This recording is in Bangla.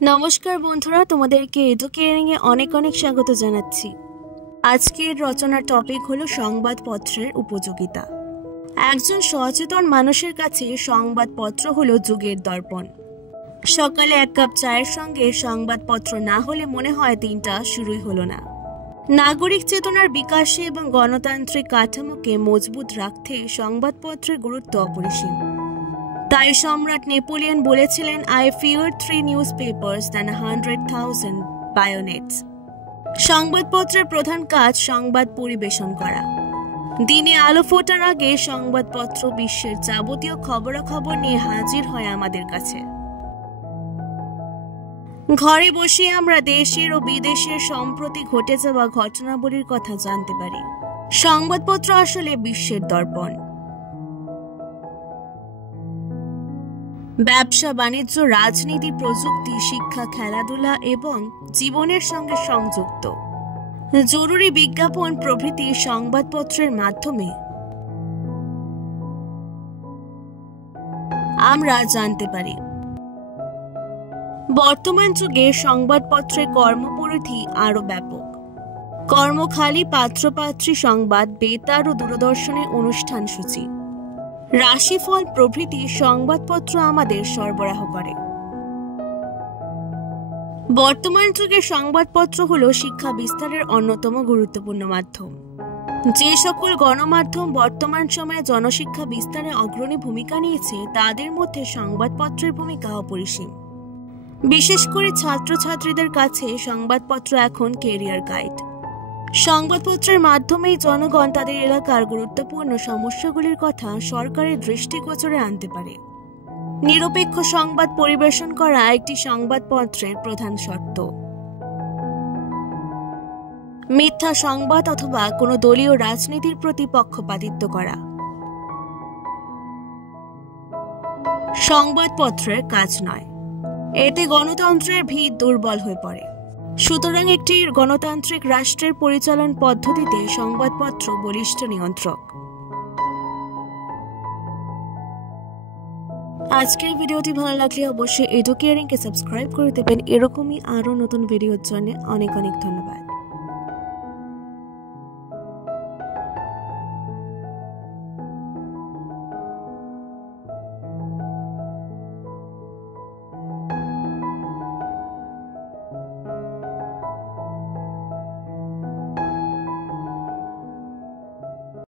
নমস্কার বন্ধুরা, তোমাদেরকে এডুকেয়ারিং এ অনেক অনেক স্বাগত জানাচ্ছি। আজকের রচনার টপিক হলো সংবাদপত্রের উপযোগিতা। একজন সচেতন মানুষের কাছে সংবাদপত্র হলো যুগের দর্পণ। সকালে এক কাপ চায়ের সঙ্গে সংবাদপত্র না হলে মনে হয় দিনটা শুরুই হলো না। নাগরিক চেতনার বিকাশে এবং গণতান্ত্রিক কাঠামোকে মজবুত রাখতে সংবাদপত্রের গুরুত্ব অপরিসীম। তাই সম্রাট নেপোলিয়ন বলেছিলেন, I fear 3 newspapers than 100,000 bayonets। সংবাদপত্রের প্রধান কাজ সংবাদ পরিবেশন করা। দিনে আলো ফোটার আগে সংবাদপত্র বিশ্বের যাবতীয় খবরাখবর নিয়ে হাজির হয় আমাদের কাছে। ঘরে বসে আমরা দেশের ও বিদেশের সম্প্রতি ঘটে যাওয়া ঘটনাবলীর কথা জানতে পারি। সংবাদপত্র আসলে বিশ্বের দর্পণ। ব্যবসা বাণিজ্য, রাজনীতি, প্রযুক্তি, শিক্ষা, খেলাধুলা এবং জীবনের সঙ্গে সংযুক্ত জরুরি বিজ্ঞাপন প্রভৃতি সংবাদপত্রের মাধ্যমে আমরা জানতে পারি। বর্তমান যুগে সংবাদপত্রের কর্মপরিধি আরো ব্যাপক। কর্মখালি, পাত্রপাত্রী সংবাদ, বেতার ও দূরদর্শনের অনুষ্ঠান সূচি, রাশিফল প্রভৃতি সংবাদপত্র আমাদের সরবরাহ করে। বর্তমান যুগে সংবাদপত্র হলো শিক্ষা বিস্তারের অন্যতম গুরুত্বপূর্ণ মাধ্যম। যে সকল গণমাধ্যম বর্তমান সময়ে জনশিক্ষা বিস্তারে অগ্রণী ভূমিকা নিয়েছে তাদের মধ্যে সংবাদপত্রের ভূমিকা অপরিসীম। বিশেষ করে ছাত্রছাত্রীদের কাছে সংবাদপত্র এখন ক্যারিয়ার গাইড। সংবাদপত্রের মাধ্যমেই জনগণ তাদের এলাকার গুরুত্বপূর্ণ সমস্যাগুলির কথা সরকারের দৃষ্টিগোচরে আনতে পারে। নিরপেক্ষ সংবাদ পরিবেশন করা একটি সংবাদপত্রের প্রধান শর্ত। মিথ্যা সংবাদ অথবা কোনো দলীয় রাজনীতির প্রতি পক্ষপাতিত্ব করা সংবাদপত্রের কাজ নয়। এতে গণতন্ত্রের ভিত দুর্বল হয়ে পড়ে। সুতরাং একটি গণতান্ত্রিক রাষ্ট্রের পরিচালন পদ্ধতিতে সংবাদপত্র বলিষ্ঠ নিয়ন্ত্রক। আজকের ভিডিওটি ভালো লাগলে অবশ্যই এডুকেয়ারিং কে সাবস্ক্রাইব করে দেবেন। এরকমই আরো নতুন ভিডিওর জন্য অনেক অনেক ধন্যবাদ।